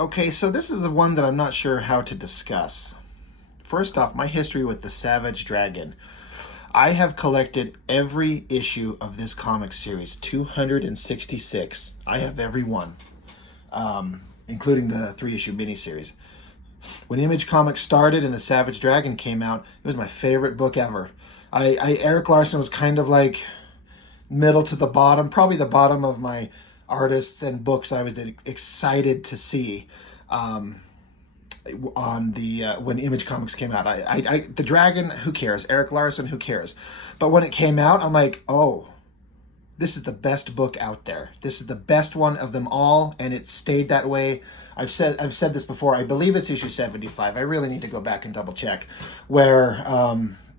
Okay, so this is the one that I'm not sure how to discuss. First off, my history with the Savage Dragon. I have collected every issue of this comic series, 266. I have every one, including the three-issue miniseries. When Image Comics started and the Savage Dragon came out, it was my favorite book ever. Eric Larson was kind of like middle to the bottom, probably the bottom of my artists and books I was excited to see on the when Image Comics came out. The Dragon, who cares? Eric Larson, who cares? But when it came out, I'm like, oh, this is the best book out there. This is the best one of them all, and it stayed that way. I've said this before. I believe it's issue 75. I really need to go back and double check, where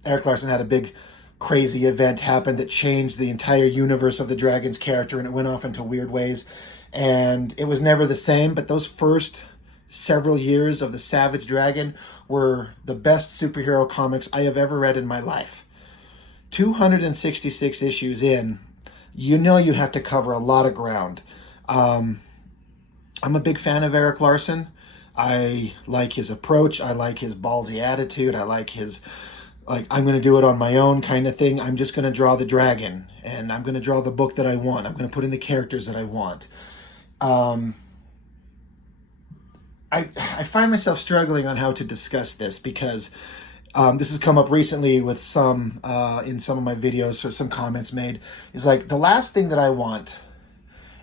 Eric Larson had a big crazy event happen that changed the entire universe of the Dragon's character, and it went off into weird ways, and it was never the same. But those first several years of the Savage Dragon were the best superhero comics I have ever read in my life. 266 issues in, you know you have to cover a lot of ground. I'm a big fan of Eric Larson. I like his approach. I like his ballsy attitude. I like his, like, I'm going to do it on my own kind of thing. I'm just going to draw the dragon, and I'm going to draw the book that I want. I'm going to put in the characters that I want. I find myself struggling on how to discuss this because this has come up recently with some in some of my videos, or some comments made, is like, the last thing that I want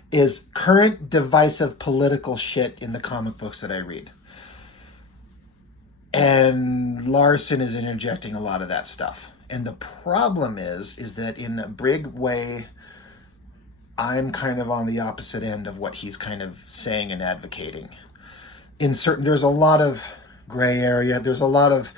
is current divisive political shit in the comic books that I read. And Larson is interjecting a lot of that stuff. And the problem is that in a big way, I'm kind of on the opposite end of what he's kind of saying and advocating. There's a lot of gray area. There's a lot of,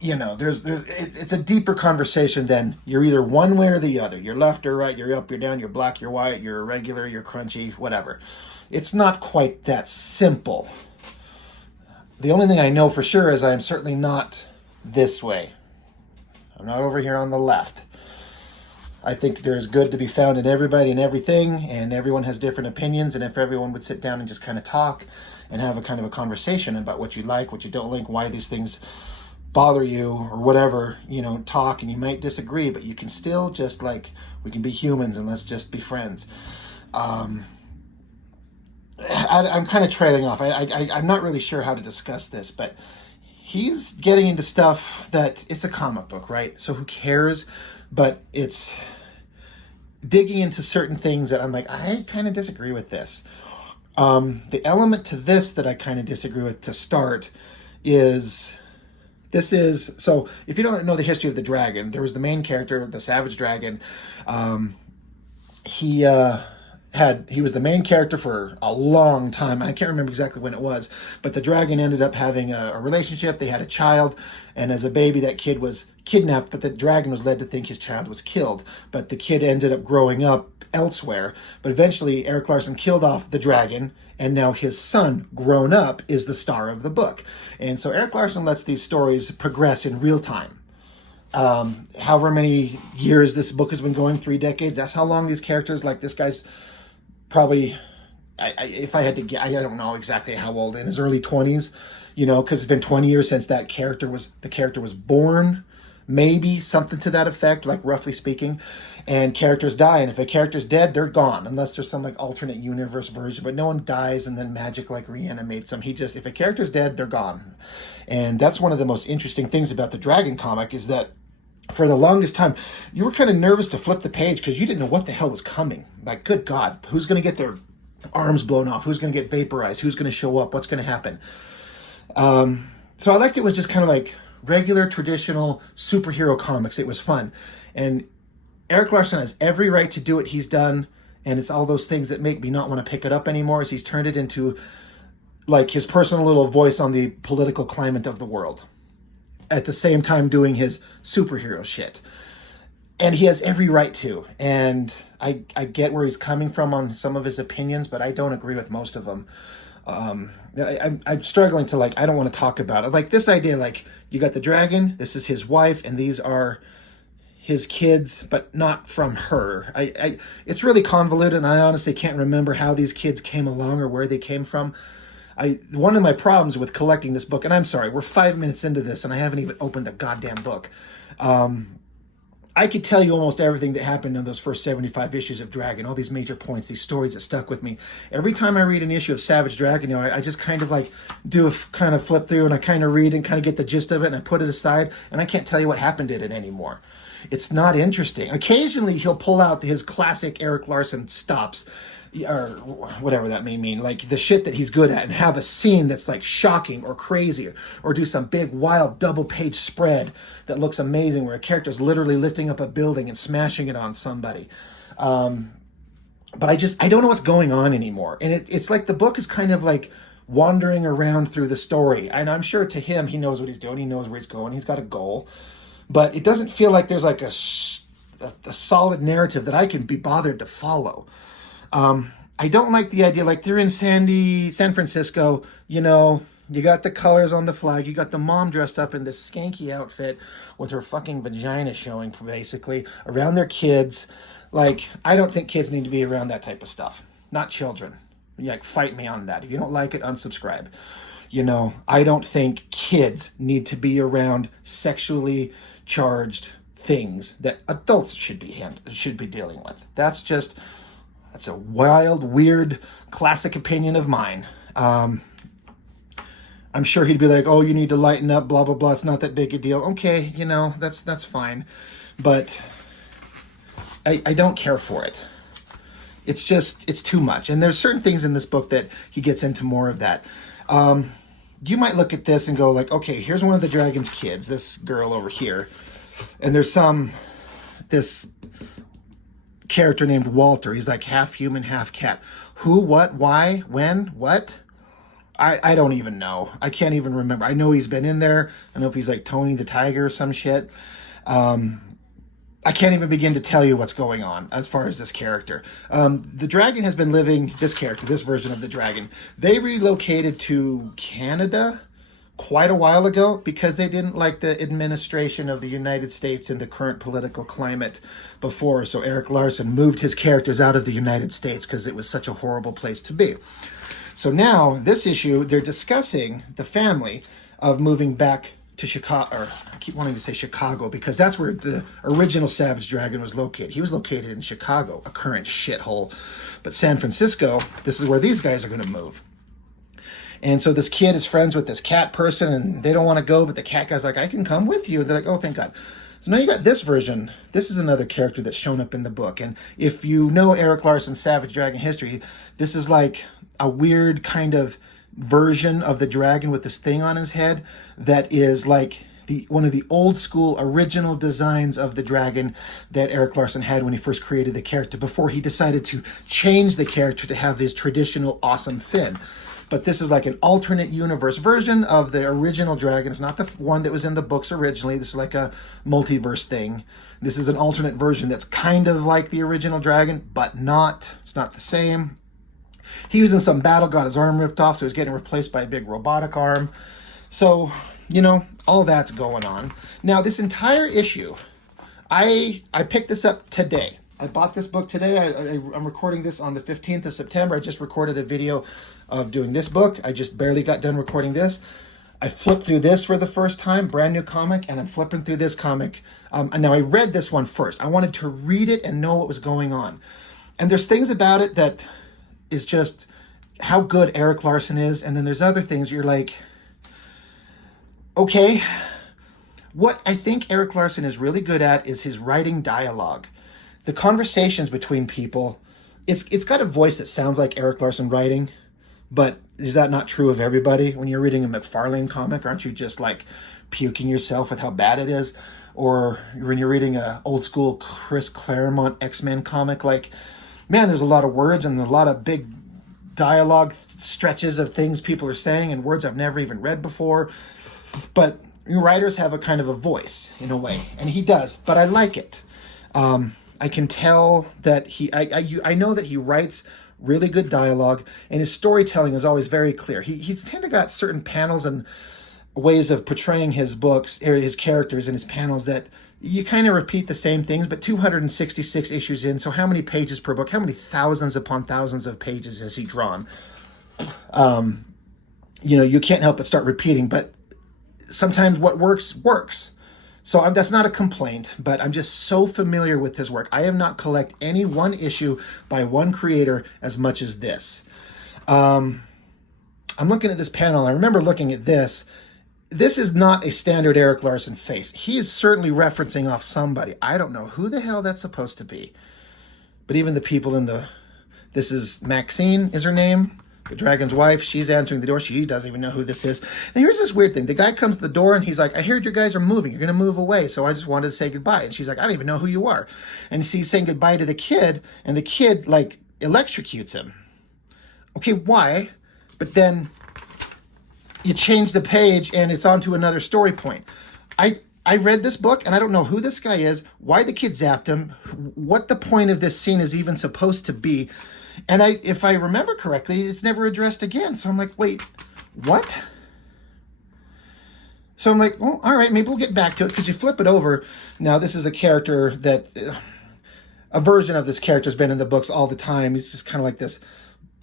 it's a deeper conversation than you're either one way or the other. You're left or right, you're up, you're down, you're black, you're white, you're irregular, you're crunchy, whatever. It's not quite that simple. The only thing I know for sure is I'm certainly not this way. I'm not over here on the left. I think there's good to be found in everybody and everything, and everyone has different opinions, and if everyone would sit down and just kind of talk and have a kind of a conversation about what you like, what you don't like, why these things bother you, or whatever, talk, and you might disagree, but you can still just, like, we can be humans and let's just be friends. I'm kind of trailing off. I'm not really sure how to discuss this, but he's getting into stuff that, it's a comic book, right? So who cares? But it's digging into certain things that I'm like, I kind of disagree with this. The element to this that I kind of disagree with to start is, so if you don't know the history of the dragon, there was the main character, the Savage Dragon. He was the main character for a long time. I can't remember exactly when it was, but the dragon ended up having a relationship. They had a child, and as a baby, that kid was kidnapped, but the dragon was led to think his child was killed. But the kid ended up growing up elsewhere. But eventually, Eric Larson killed off the dragon, and now his son, grown up, is the star of the book. And so Eric Larson lets these stories progress in real time. However many years this book has been going, 3 decades, that's how long these characters, like this guy's probably, if I had to get, I don't know exactly how old, in his early 20s, because it's been 20 years since the character was born, maybe something to that effect, like roughly speaking. And characters die, and if a character's dead, they're gone, unless there's some like alternate universe version, but no one dies and then magic like reanimates them. If a character's dead, they're gone. And that's one of the most interesting things about the Dragon comic, is that for the longest time, you were kind of nervous to flip the page because you didn't know what the hell was coming. Like, good God, who's going to get their arms blown off? Who's going to get vaporized? Who's going to show up? What's going to happen? So I liked it was just kind of like regular, traditional superhero comics. It was fun. And Eric Larson has every right to do what he's done, and it's all those things that make me not want to pick it up anymore, as he's turned it into like his personal little voice on the political climate of the world, at the same time doing his superhero shit. And he has every right to. And I get where he's coming from on some of his opinions, but I don't agree with most of them. I'm struggling to, like, I don't want to talk about it. Like this idea, like, you got the dragon, this is his wife, and these are his kids, but not from her. It's really convoluted, and I honestly can't remember how these kids came along or where they came from. One of my problems with collecting this book, and I'm sorry, we're 5 minutes into this and I haven't even opened the goddamn book. I could tell you almost everything that happened in those first 75 issues of Dragon, all these major points, these stories that stuck with me. Every time I read an issue of Savage Dragon, I just kind of like do a kind of flip through and I kind of read and kind of get the gist of it and I put it aside and I can't tell you what happened in it anymore. It's not interesting. Occasionally he'll pull out his classic Erik Larsen stops, or whatever that may mean, like the shit that he's good at, and have a scene that's like shocking or crazy, or do some big wild double page spread that looks amazing where a character's literally lifting up a building and smashing it on somebody. But I don't know what's going on anymore. And it's like the book is kind of like wandering around through the story. And I'm sure to him, he knows what he's doing. He knows where he's going. He's got a goal. But it doesn't feel like there's like a solid narrative that I can be bothered to follow. I don't like the idea, like they're in San Francisco, you got the colors on the flag, you got the mom dressed up in this skanky outfit with her fucking vagina showing basically around their kids. Like, I don't think kids need to be around that type of stuff. Not children. Like, fight me on that. If you don't like it, unsubscribe. I don't think kids need to be around sexually charged things that adults should be dealing with. That's a wild, weird, classic opinion of mine. I'm sure he'd be like, oh, you need to lighten up, blah, blah, blah. It's not that big a deal. Okay, that's fine. But I don't care for it. It's too much. And there's certain things in this book that he gets into more of that. You might look at this and go like, okay, here's one of the dragon's kids, this girl over here. And there's this character named Walter. He's like half human, half cat. Who, what, why, when, what? I don't even know. I can't even remember. I know he's been in there. I don't know if he's like Tony the Tiger or some shit. I can't even begin to tell you what's going on as far as this character. The dragon has been living, this character, this version of the dragon, they relocated to Canada quite a while ago because they didn't like the administration of the United States and the current political climate before. So Erik Larsen moved his characters out of the United States because it was such a horrible place to be. So now, this issue, they're discussing the family of moving back to Chicago, or I keep wanting to say Chicago because that's where the original Savage Dragon was located. He was located in Chicago, a current shithole. But San Francisco, this is where these guys are going to move. And so this kid is friends with this cat person, and they don't want to go, but the cat guy's like, I can come with you. They're like, oh, thank God. So now you got this version. This is another character that's shown up in the book. And if you know Erik Larsen's Savage Dragon history, this is like a weird kind of version of the dragon with this thing on his head that is like one of the old school original designs of the dragon that Erik Larsen had when he first created the character before he decided to change the character to have this traditional awesome fin. But this is like an alternate universe version of the original dragon. It's not the one that was in the books originally. This is like a multiverse thing. This is an alternate version that's kind of like the original dragon, but not. It's not the same. He was in some battle, got his arm ripped off, so he was getting replaced by a big robotic arm. So, all that's going on. Now, this entire issue, I picked this up today. I bought this book today. I'm recording this on the 15th of September. I just recorded a video of doing this book. I just barely got done recording this. I flipped through this for the first time, brand new comic, and I'm flipping through this comic. And now I read this one first. I wanted to read it and know what was going on. And there's things about it that is just how good Erik Larsen is. And then there's other things you're like, okay. What I think Erik Larsen is really good at is his writing dialogue. The conversations between people, it's got a voice that sounds like Erik Larsen writing, but is that not true of everybody? When you're reading a McFarlane comic, aren't you just like puking yourself with how bad it is? Or when you're reading a old school Chris Claremont X-Men comic, like, man, there's a lot of words and a lot of big dialogue stretches of things people are saying and words I've never even read before. But writers have a kind of a voice in a way, and he does, but I like it. I can tell that I know that he writes really good dialogue, and his storytelling is always very clear. He's kind of got certain panels and ways of portraying his books, or his characters in his panels that you kind of repeat the same things, but 266 issues in, so how many pages per book? How many thousands upon thousands of pages has he drawn? You can't help but start repeating, but sometimes what works, works. So that's not a complaint, but I'm just so familiar with his work. I have not collected any one issue by one creator as much as this. I'm looking at this panel. I remember looking at this. This is not a standard Erik Larsen face. He is certainly referencing off somebody. I don't know who the hell that's supposed to be. But even the people this is Maxine is her name, the dragon's wife. She's answering the door. She doesn't even know who this is. And here's this weird thing. The guy comes to the door and he's like, I heard you guys are moving. You're going to move away. So I just wanted to say goodbye. And she's like, I don't even know who you are. And he's saying goodbye to the kid. And the kid like electrocutes him. Okay, why? But then you change the page and it's on to another story point. I read this book and I don't know who this guy is, why the kid zapped him, what the point of this scene is even supposed to be. And if I remember correctly, it's never addressed again. So I'm like, wait, what? So I'm like, well, all right, maybe we'll get back to it, because you flip it over. Now, this is a character that, a version of this character has been in the books all the time. He's just kind of like this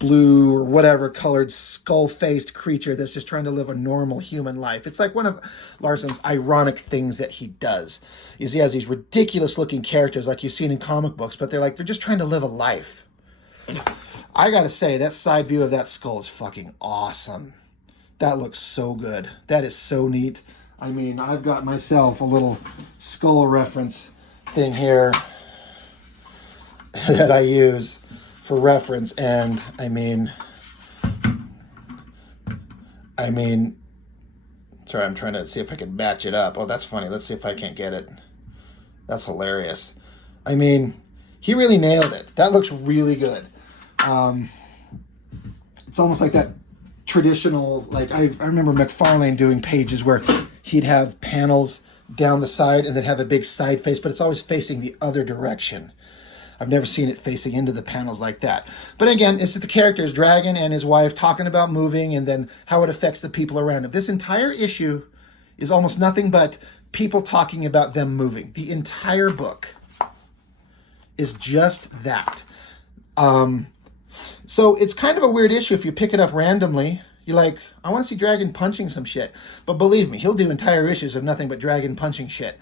blue or whatever colored skull-faced creature that's just trying to live a normal human life. It's like one of Larsen's ironic things that he does, is he has these ridiculous looking characters like you've seen in comic books, but they're just trying to live a life. I gotta say, that side view of that skull is fucking awesome. That looks so good. That is so neat. I mean, I've got myself a little skull reference thing here that I use for reference, and I mean, sorry, I'm trying to see if I can match it up. Oh, that's funny. Let's see if I can't get it. That's hilarious. I mean, he really nailed it. That looks really good. It's almost like that traditional, like I remember McFarlane doing pages where he'd have panels down the side and then have a big side face, but it's always facing the other direction. I've never seen it facing into the panels like that. But again, it's the characters, Dragon and his wife, talking about moving and then how it affects the people around him. This entire issue is almost nothing but people talking about them moving. The entire book is just that. So it's kind of a weird issue if you pick it up randomly. You're like, I want to see Dragon punching some shit. But believe me, he'll do entire issues of nothing but Dragon punching shit.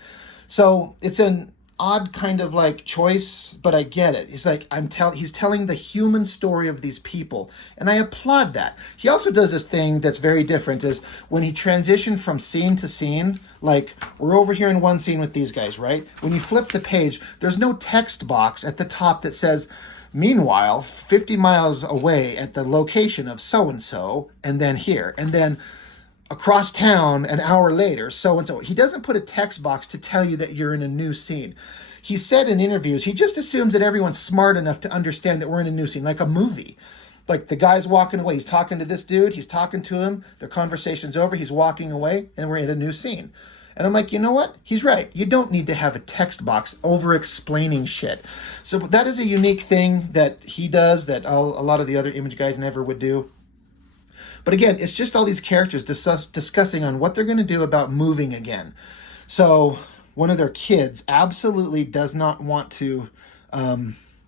So it's an odd kind of like choice, but I get it. He's like, he's telling the human story of these people, and I applaud that. He also does this thing that's very different, is when he transitioned from scene to scene, like we're over here in one scene with these guys, right? When you flip the page, there's no text box at the top that says, meanwhile, 50 miles away at the location of so-and-so, and then here, and then across town an hour later, so-and-so. He doesn't put a text box to tell you that you're in a new scene. He said in interviews, he just assumes that everyone's smart enough to understand that we're in a new scene, like a movie. Like the guy's walking away, he's talking to this dude, he's talking to him, their conversation's over, he's walking away, and we're in a new scene. And I'm like, you know what? He's right. You don't need to have a text box over-explaining shit. So that is a unique thing that he does that a lot of the other Image guys never would do. But again, it's just all these characters discussing on what they're going to do about moving again. So one of their kids absolutely does not want to...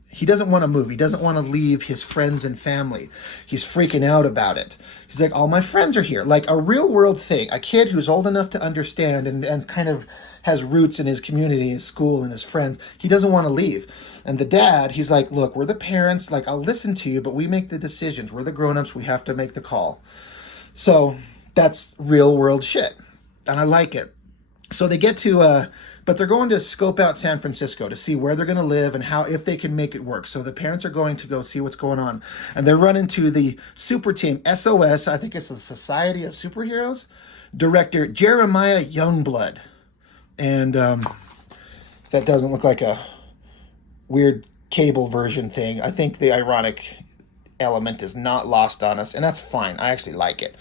he doesn't want to move. He doesn't want to leave his friends and family. He's freaking out about it. He's like, all my friends are here. Like a real world thing. A kid who's old enough to understand and kind of has roots in his community, his school, and his friends. He doesn't want to leave. And the dad, he's like, look, we're the parents. Like, I'll listen to you, but we make the decisions. We're the grown-ups. We have to make the call. So that's real world shit. And I like it. So they get to... but they're going to scope out San Francisco to see where they're going to live and how, if they can make it work. So the parents are going to go see what's going on. And they run into the super team, SOS, I think it's the Society of Superheroes, director Jeremiah Youngblood. And that doesn't look like a weird cable version thing. I think the ironic element is not lost on us, and that's fine. I actually like it.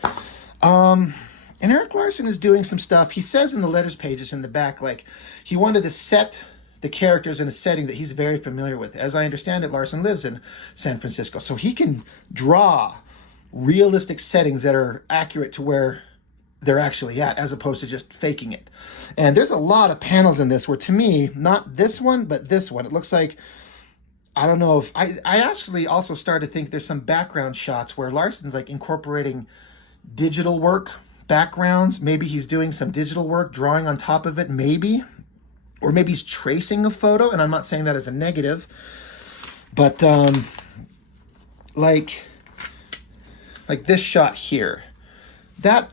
And Erik Larsen is doing some stuff. He says in the letters pages in the back, like, he wanted to set the characters in a setting that he's very familiar with. As I understand it, Larsen lives in San Francisco, so he can draw realistic settings that are accurate to where they're actually at, as opposed to just faking it. And there's a lot of panels in this where, to me, not this one, but this one, it looks like, I don't know if I actually also started to think there's some background shots where Larson's like incorporating digital work backgrounds. Maybe he's doing some digital work, drawing on top of it, maybe. Or maybe he's tracing a photo, and I'm not saying that as a negative. But like this shot here, that,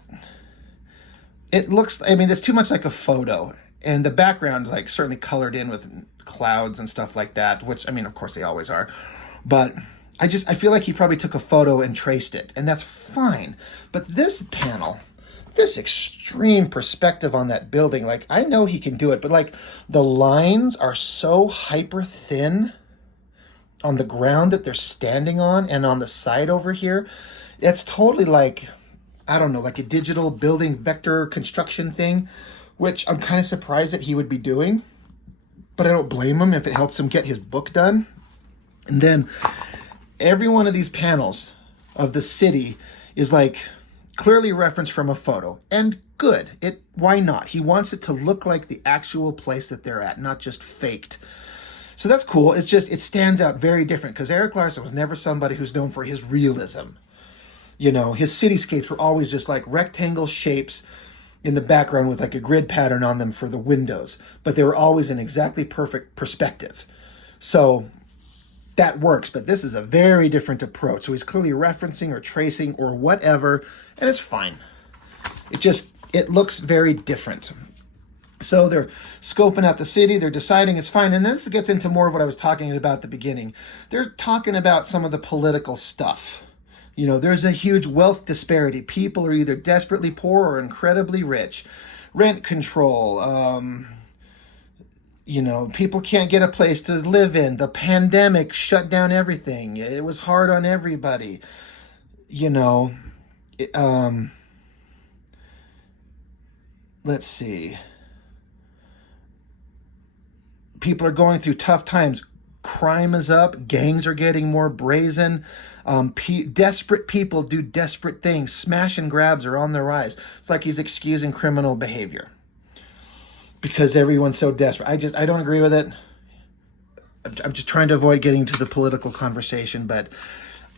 it looks, I mean, there's too much like a photo. And the background's like certainly colored in with clouds and stuff like that, which, I mean, of course they always are. But I feel like he probably took a photo and traced it, and that's fine. But this panel, this extreme perspective on that building, like, I know he can do it, but like the lines are so hyper thin on the ground that they're standing on and on the side over here. It's totally like, I don't know, like a digital building vector construction thing, which I'm kind of surprised that he would be doing, but I don't blame him if it helps him get his book done. And then every one of these panels of the city is like clearly referenced from a photo, and good. Why not? He wants it to look like the actual place that they're at, not just faked. So that's cool. It's just, it stands out very different because Erik Larson was never somebody who's known for his realism. You know, his cityscapes were always just like rectangle shapes in the background with like a grid pattern on them for the windows, but they were always in exactly perfect perspective. So that works, but this is a very different approach. So he's clearly referencing or tracing or whatever, and it's fine. It looks very different. So they're scoping out the city, they're deciding it's fine, and this gets into more of what I was talking about at the beginning. They're talking about some of the political stuff. You know, there's a huge wealth disparity. People are either desperately poor or incredibly rich. Rent control, you know, people can't get a place to live in. The pandemic shut down everything. It was hard on everybody. You know, let's see. People are going through tough times. Crime is up. Gangs are getting more brazen. Desperate people do desperate things. Smash and grabs are on the rise. It's like he's excusing criminal behavior because everyone's so desperate. I don't agree with it. I'm just trying to avoid getting to the political conversation, but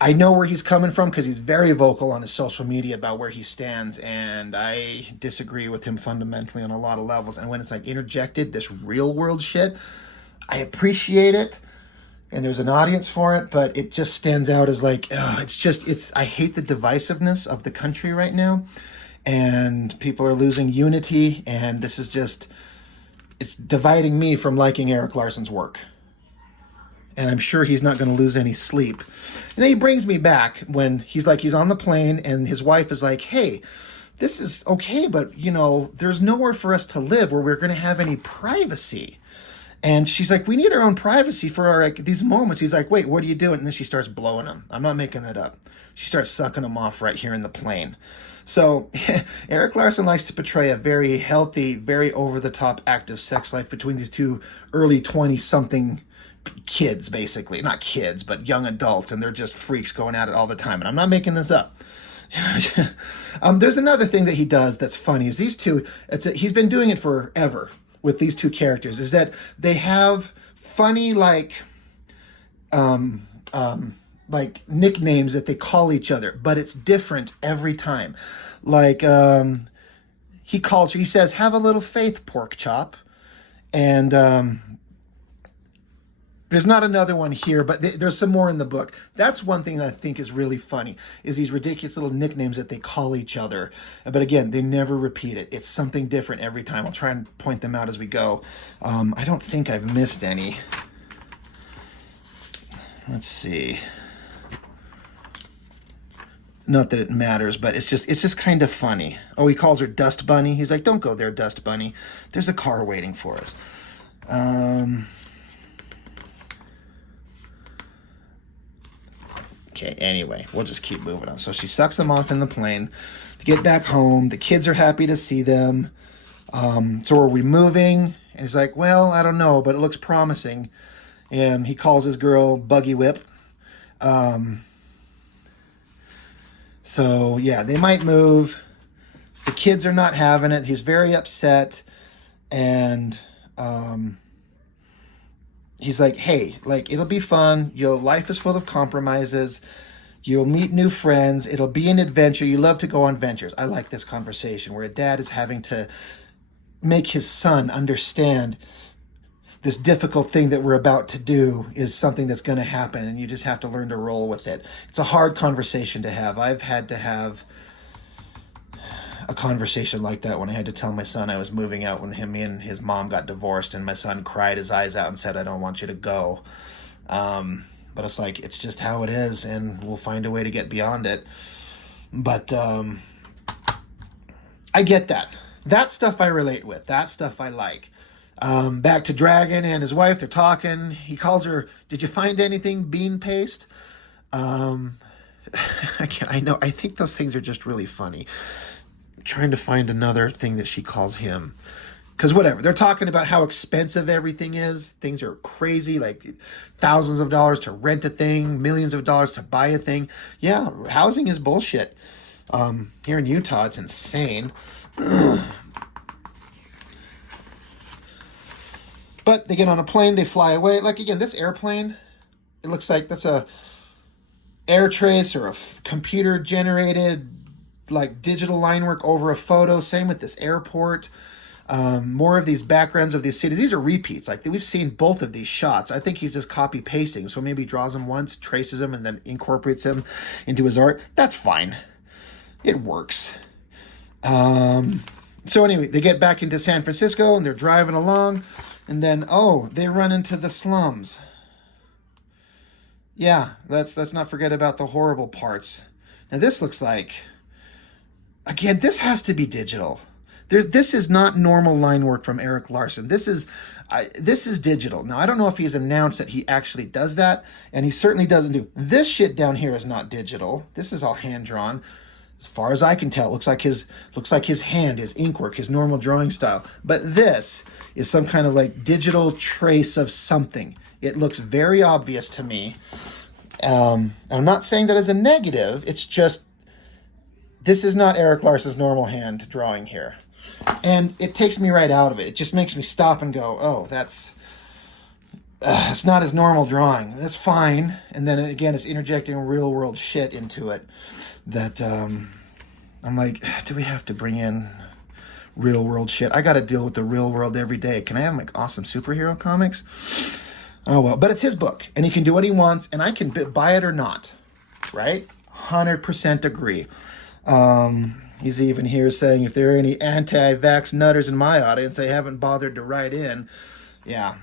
I know where he's coming from because he's very vocal on his social media about where he stands, and I disagree with him fundamentally on a lot of levels. And when it's like interjected, this real world shit, I appreciate it, and there's an audience for it, but it just stands out as like, I hate the divisiveness of the country right now, and people are losing unity, and this is just, it's dividing me from liking Erik Larson's work. And I'm sure he's not going to lose any sleep. And then he brings me back when he's on the plane, and his wife is like, hey, this is okay, but, you know, there's nowhere for us to live where we're going to have any privacy. And she's like, we need our own privacy for these moments. He's like, wait, what are you doing? And then she starts blowing him. I'm not making that up. She starts sucking him off right here in the plane. So Erik Larson likes to portray a very healthy, very over-the-top active sex life between these two early 20-something kids, basically. Not kids, but young adults, and they're just freaks going at it all the time. And I'm not making this up. There's another thing that he does that's funny, is these two, he's been doing it forever with these two characters, is that they have funny, like nicknames that they call each other, but it's different every time. Like, he says, have a little faith, pork chop. And there's not another one here, but there's some more in the book. That's one thing that I think is really funny, is these ridiculous little nicknames that they call each other. But again, they never repeat it. It's something different every time. I'll try and point them out as we go. I don't think I've missed any. Let's see. Not that it matters, but it's just kind of funny. Oh, he calls her Dust Bunny. He's like, don't go there, Dust Bunny. There's a car waiting for us. Okay, anyway, we'll just keep moving on. So she sucks them off in the plane to get back home. The kids are happy to see them. So are we moving? And he's like, well, I don't know, but it looks promising. And he calls his girl Buggy Whip. So yeah, they might move. the kids are not having it. He's very upset, and he's like, hey, like, it'll be fun. Your life is full of compromises. You'll meet new friends. It'll be an adventure. You love to go on ventures. I like this conversation where a dad is having to make his son understand this difficult thing that we're about to do is something that's going to happen, and you just have to learn to roll with it. It's a hard conversation to have. I've had to have a conversation like that when I had to tell my son I was moving out when me and his mom got divorced, and my son cried his eyes out and said, I don't want you to go. But it's like, it's just how it is, and we'll find a way to get beyond it. But I get that. That stuff I relate with. That stuff I like. Back to Dragon and his wife, they're talking. He calls her, did you find anything, bean paste? I know. I think those things are just really funny. I'm trying to find another thing that she calls him. Because whatever, they're talking about how expensive everything is. Things are crazy, like thousands of dollars to rent a thing, millions of dollars to buy a thing. Yeah, housing is bullshit. Here in Utah, it's insane. But they get on a plane, they fly away. Like, again, this airplane, it looks like that's a air trace or a computer generated like digital line work over a photo. Same with this airport. More of these backgrounds of these cities. These are repeats. Like, we've seen both of these shots. I think he's just copy pasting. So maybe he draws them once, traces them, and then incorporates them into his art. That's fine. It works. So anyway, they get back into San Francisco and they're driving along, and then, they run into the slums. Yeah, let's not forget about the horrible parts. Now this looks like, again, this has to be digital. This is not normal line work from Erik Larsen. This is digital. Now, I don't know if he's announced that he actually does that, and he certainly doesn't do. This shit down here is not digital. This is all hand-drawn. As far as I can tell, it looks like his hand, his ink work, his normal drawing style. But this is some kind of like digital trace of something. It looks very obvious to me. I'm not saying that as a negative. It's just, this is not Erik Larsen's normal hand drawing here. And it takes me right out of it. It just makes me stop and go, it's not his normal drawing. That's fine. And then again, it's interjecting real world shit into it that I'm like, do we have to bring in real world shit? I got to deal with the real world every day. Can I have my awesome superhero comics? Oh, well, but it's his book and he can do what he wants and I can buy it or not, right? 100% agree. He's even here saying if there are any anti-vax nutters in my audience, they haven't bothered to write in. Yeah,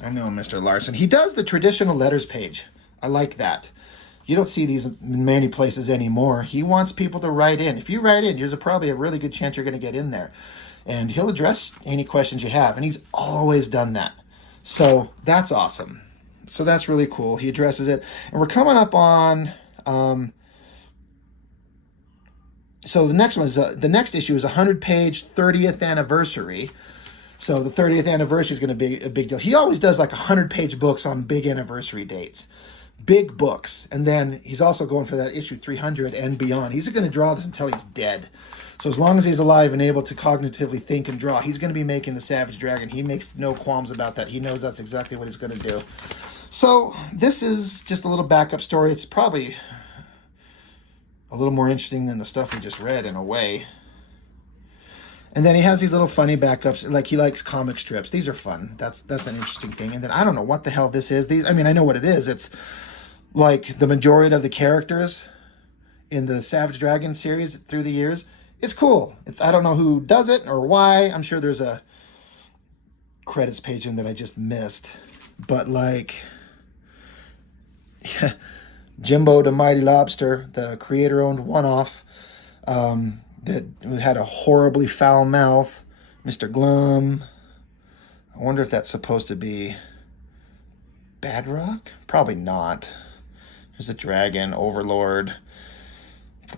I know Mr. Larsen. He does the traditional letters page. I like that. You don't see these in many places anymore. He wants people to write in. If you write in, there's probably a really good chance you're going to get in there. And he'll address any questions you have. And he's always done that. So that's awesome. So that's really cool. He addresses it. And we're coming up on... So the next one is the next issue is a 100-page 30th anniversary. So the 30th anniversary is going to be a big deal. He always does like 100-page books on big anniversary dates, big books, and then he's also going for that issue 300 and beyond. He's going to draw this until he's dead. So as long as he's alive and able to cognitively think and draw, he's going to be making the Savage Dragon. He makes no qualms about that. He knows that's exactly what he's going to do. So this is just a little backup story. It's probably a little more interesting than the stuff we just read in a way. And then he has these little funny backups, like he likes comic strips. These are fun. That's an interesting thing. And then I don't know what the hell this is. I know what it is. It's like the majority of the characters in the Savage Dragon series through the years. It's cool. I don't know who does it or why. I'm sure there's a credits page in that I just missed. But like, yeah. Jimbo the Mighty Lobster, the creator-owned one-off that had a horribly foul mouth. Mr. Glum. I wonder if that's supposed to be Badrock? Probably not. There's a dragon, Overlord,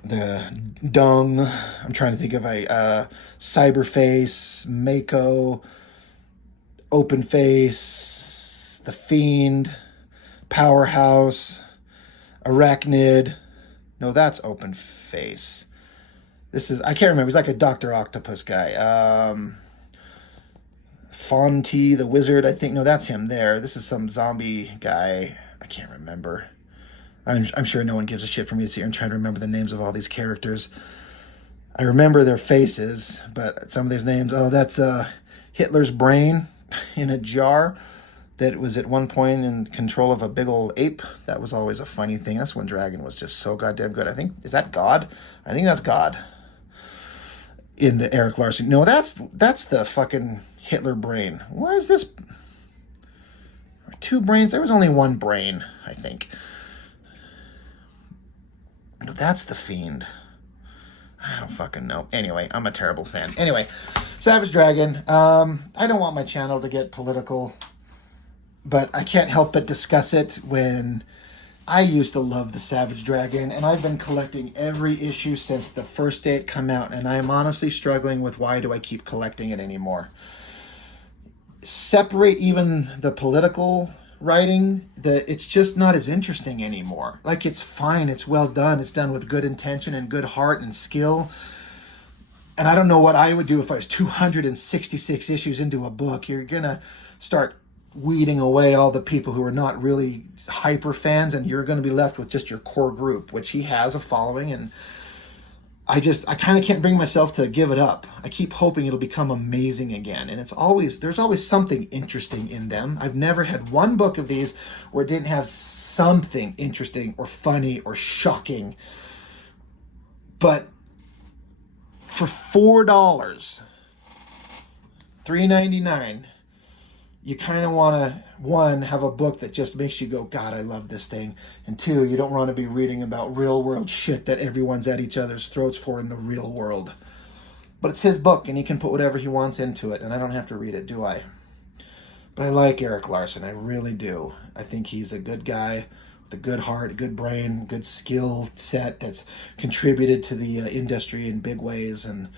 the Dung. I'm trying to think of a Cyberface, Mako, Open Face, the Fiend, Powerhouse, Arachnid. No, that's Open Face. This is, I can't remember. He's like a Dr. Octopus guy. Fonty the Wizard, I think. No, that's him there. This is some zombie guy. I can't remember. I'm sure no one gives a shit for me to sit here and try to remember the names of all these characters. I remember their faces, but some of these names. Oh, that's Hitler's brain in a jar that was at one point in control of a big old ape. That was always a funny thing. That's when Dragon was just so goddamn good. I think, is that God? I think that's God in the Erik Larson. No, that's the fucking Hitler brain. Why is this? Two brains? There was only one brain, I think. No, that's the Fiend. I don't fucking know. Anyway, I'm a terrible fan. Anyway, Savage Dragon. I don't want my channel to get political, but I can't help but discuss it when I used to love the Savage Dragon, and I've been collecting every issue since the first day it came out, and I am honestly struggling with why do I keep collecting it anymore. Separate even the political writing, it's just not as interesting anymore. Like, it's fine, it's well done, it's done with good intention and good heart and skill. And I don't know what I would do if I was 266 issues into a book. You're gonna start weeding away all the people who are not really hyper fans, and you're going to be left with just your core group, which he has a following. And I kind of can't bring myself to give it up. I keep hoping it'll become amazing again. And there's always something interesting in them. I've never had one book of these where it didn't have something interesting or funny or shocking. But for $4, $3.99, you kind of want to, one, have a book that just makes you go, God, I love this thing. And two, you don't want to be reading about real world shit that everyone's at each other's throats for in the real world. But it's his book, and he can put whatever he wants into it, and I don't have to read it, do I? But I like Erik Larson, I really do. I think he's a good guy with a good heart, a good brain, good skill set that's contributed to the industry in big ways, and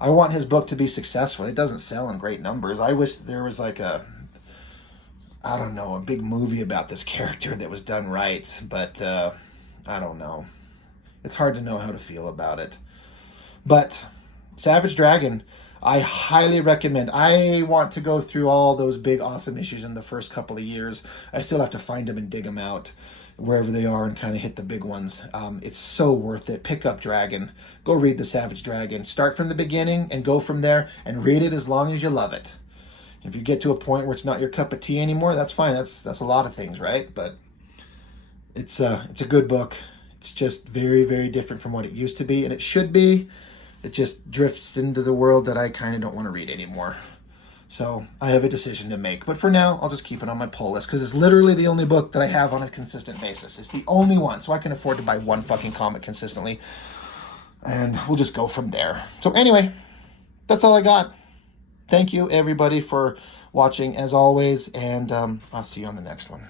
I want his book to be successful. It doesn't sell in great numbers. I wish there was like a big movie about this character that was done right, but I don't know. It's hard to know how to feel about it. But Savage Dragon, I highly recommend. I want to go through all those big, awesome issues in the first couple of years. I still have to find them and dig them out wherever they are and kind of hit the big ones. It's so worth it. Pick up Dragon. Go read the Savage Dragon. Start from the beginning and go from there and read it as long as you love it. If you get to a point where it's not your cup of tea anymore, that's fine. That's a lot of things, right? But it's a good book. It's just very, very different from what it used to be, and it should be. It just drifts into the world that I kind of don't want to read anymore. So I have a decision to make. But for now, I'll just keep it on my pull list because it's literally the only book that I have on a consistent basis. It's the only one, so I can afford to buy one fucking comic consistently. And we'll just go from there. So anyway, that's all I got. Thank you, everybody, for watching, as always, and I'll see you on the next one.